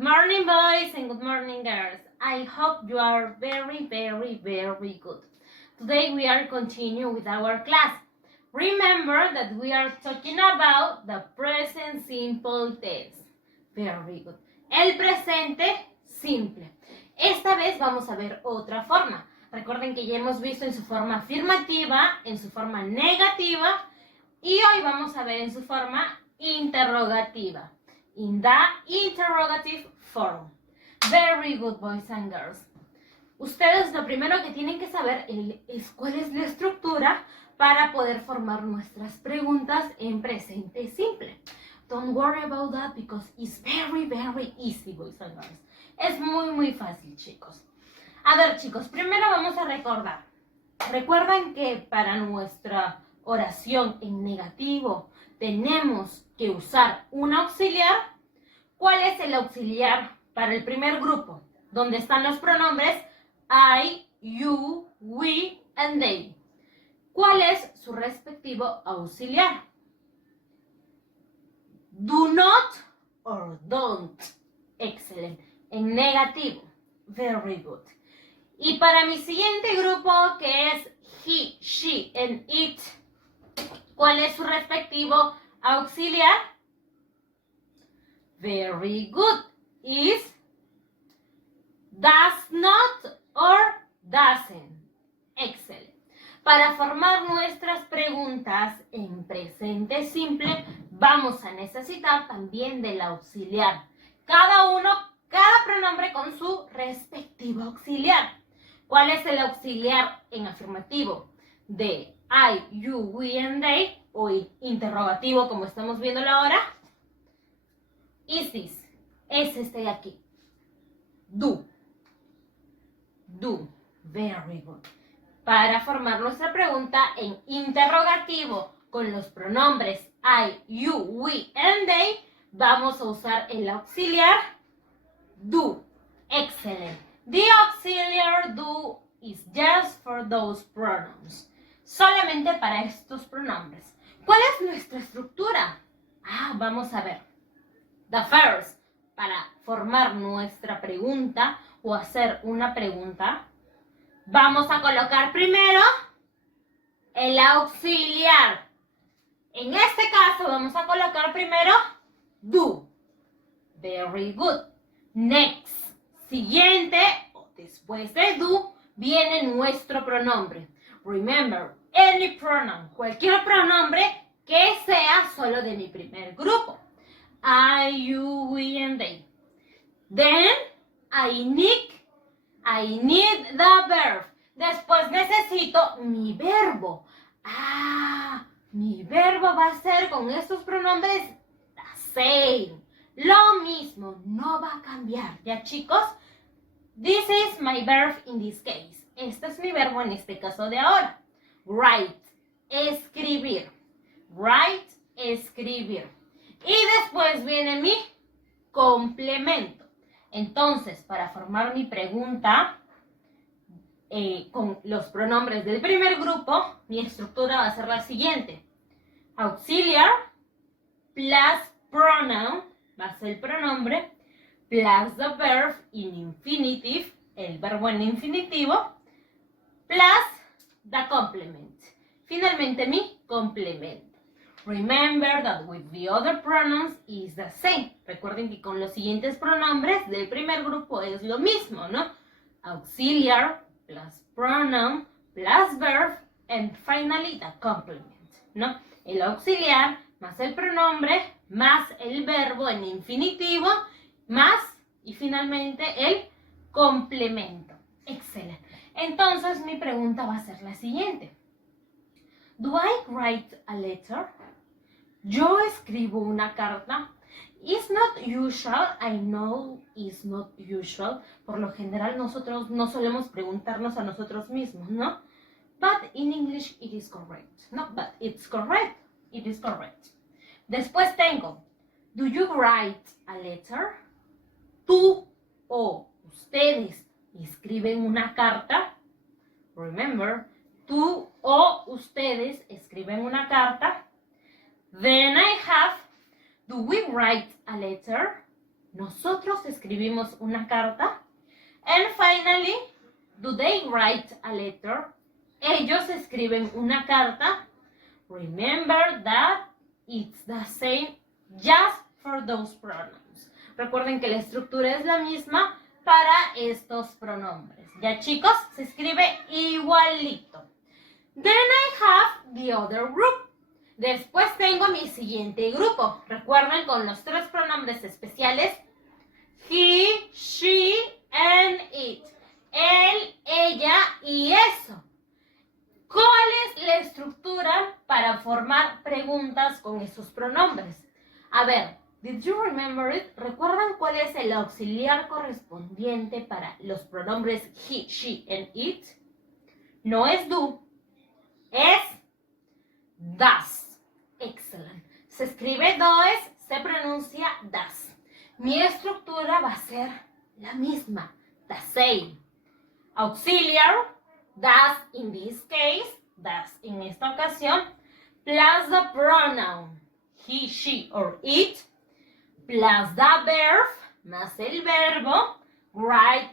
Good morning, boys, and good morning, girls. I hope you are very good. Today we are continuing with our class. Remember that we are talking about the present simple tense. Very good. El presente simple. Esta vez vamos a ver otra forma. Recuerden que ya hemos visto en su forma afirmativa, en su forma negativa y hoy vamos a ver en su forma interrogativa. In the interrogative form. Very good, boys and girls. Ustedes lo primero que tienen que saber es cuál es la estructura para poder formar nuestras preguntas en presente simple. Don't worry about that because it's very easy, boys and girls. Es muy fácil, chicos. A ver, chicos, primero vamos a recordar. Recuerdan que para nuestra oración en negativo tenemos que usar un auxiliar. ¿Cuál es el auxiliar para el primer grupo? Donde están los pronombres I, you, we, and they. ¿Cuál es su respectivo auxiliar? Do not or don't. Excellent. En negativo. Very good. Y para mi siguiente grupo, que es he, she, and it, ¿cuál es su respectivo auxiliar? Very good. Is does not or doesn't. Excellent. Para formar nuestras preguntas en presente simple, vamos a necesitar también del auxiliar. Cada pronombre con su respectivo auxiliar. ¿Cuál es el auxiliar en afirmativo de I, you, we, and they? O interrogativo, como estamos viéndolo ahora. Is this. Es este de aquí. Do. Do. Very good. Para formar nuestra pregunta en interrogativo con los pronombres I, you, we, and they, vamos a usar el auxiliar do. Excellent. The auxiliar do is just for those pronouns. Solamente para estos pronombres. ¿Cuál es nuestra estructura? Vamos a ver. The first, para formar nuestra pregunta o hacer una pregunta, vamos a colocar primero el auxiliar. En este caso vamos a colocar primero do. Very good. Next. Siguiente, o después de do, viene nuestro pronombre. Remember, any pronoun, cualquier pronombre que sea solo de mi primer grupo. I, you, we, and they. Then, I need the verb. Después necesito mi verbo. Mi verbo va a ser con estos pronombres the same. Lo mismo, no va a cambiar. ¿Ya, chicos? This is my verb in this case. Este es mi verbo en este caso de ahora. Write, escribir. Write, escribir. Y después viene mi complemento. Entonces, para formar mi pregunta con los pronombres del primer grupo, mi estructura va a ser la siguiente. Auxiliar plus pronoun, va a ser el pronombre, plus the verb in infinitive, el verbo en infinitivo, plus the complement. Finalmente mi complemento. Remember that with the other pronouns is the same. Recuerden que con los siguientes pronombres del primer grupo es lo mismo, ¿no? Auxiliar plus pronoun plus verb and finally the complement, ¿no? El auxiliar más el pronombre más el verbo en infinitivo más y finalmente el complemento. Excelente. Entonces mi pregunta va a ser la siguiente. Do I write a letter? Yo escribo una carta. It's not usual. I know it's not usual. Por lo general nosotros no solemos preguntarnos a nosotros mismos, ¿no? But in English it is correct. No, but it's correct. It is correct. Después tengo, do you write a letter? Tú o ustedes escriben una carta. Remember, tú o ustedes escriben una carta. Then I have, do we write a letter? nosotros escribimos una carta. And finally, do they write a letter? Ellos escriben una carta. Remember that it's the same just for those pronouns. Recuerden que la estructura es la misma para estos pronombres. ¿Ya, chicos? Se escribe igualito. Then I have the other group. Después tengo mi siguiente grupo. Recuerden con los 3 pronombres especiales. He, she, and it. Él, ella y eso. ¿Cuál es la estructura para formar preguntas con esos pronombres? A ver, did you remember it? ¿Recuerdan cuál es el auxiliar correspondiente para los pronombres he, she, and it? No es do, es das. Excellent. Se escribe does, se pronuncia das. Mi estructura va a ser la misma, the same. Auxiliar, das in this case, das en esta ocasión, plus the pronoun he, she, or it, plus the verb, más el verbo, write.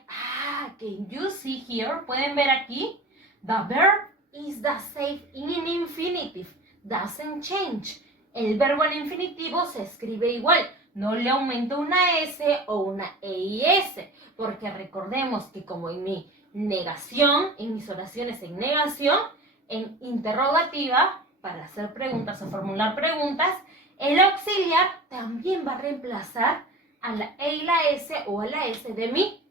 Can you see here? ¿Pueden ver aquí? The verb is the same in an infinitive, doesn't change. El verbo en infinitivo se escribe igual. No le aumento una S o una EIS, porque recordemos que como en mi negación, en mis oraciones en negación, en interrogativa, para hacer preguntas o formular preguntas, el auxiliar también va a reemplazar a la E y la S o a la S de mi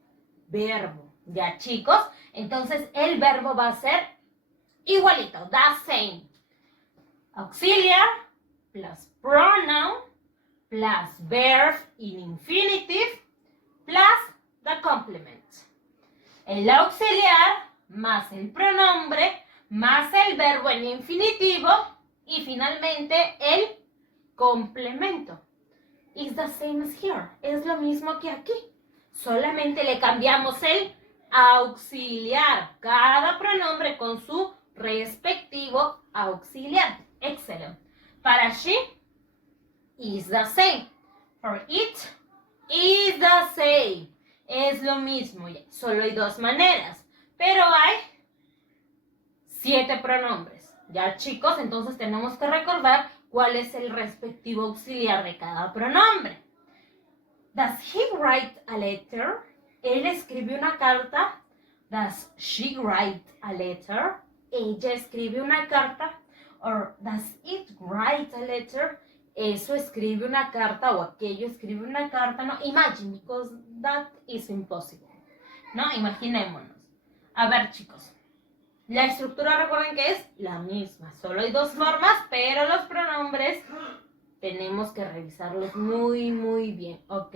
verbo. ¿Ya, chicos? Entonces el verbo va a ser igualito, the same. Auxiliar plus pronoun plus verb in infinitive plus the complement. El auxiliar más el pronombre más el verbo en infinitivo y finalmente el complemento. It's the same as here. Es lo mismo que aquí. Solamente le cambiamos el auxiliar. Cada pronombre con su respectivo auxiliar. Excelente. Para she, is the same. For it, is the same. Es lo mismo. Solo hay 2 maneras. Pero hay 7 pronombres. ¿Ya, chicos? Entonces tenemos que recordar cuál es el respectivo auxiliar de cada pronombre. Does he write a letter? Él escribe una carta. Does she write a letter? Ella escribe una carta. Or does it write a letter? Eso escribe una carta o aquello escribe una carta. No, imagine, because that is impossible. No, imaginémonos. A ver, chicos. La estructura, recuerden que es la misma. Solo hay 2 formas, pero los pronombres tenemos que revisarlos muy, muy bien. ¿Ok?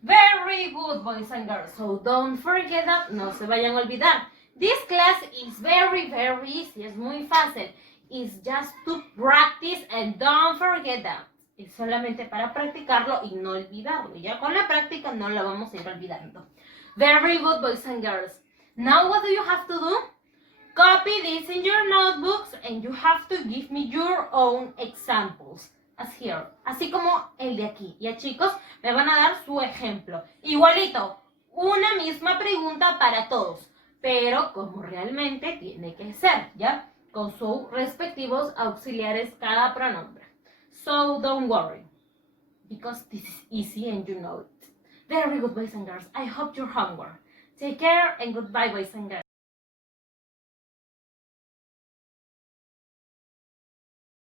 Very good, boys and girls. So don't forget that. No se vayan a olvidar. This class is very, very easy. Es muy fácil. It's just to practice and don't forget that. Es solamente para practicarlo y no olvidarlo. Ya con la práctica no lo vamos a ir olvidando. Very good, boys and girls. Now what do you have to do? Copy this in your notebooks and you have to give me your own examples. As here. Así como el de aquí. Ya, chicos, me van a dar su ejemplo. Igualito, una misma pregunta para todos. Pero como realmente tiene que ser, ¿ya? Con sus respectivos auxiliares cada pronombre. So don't worry. Because this is easy and you know it. Very good, boys and girls. I hope your homework. Take care and goodbye, boys and girls.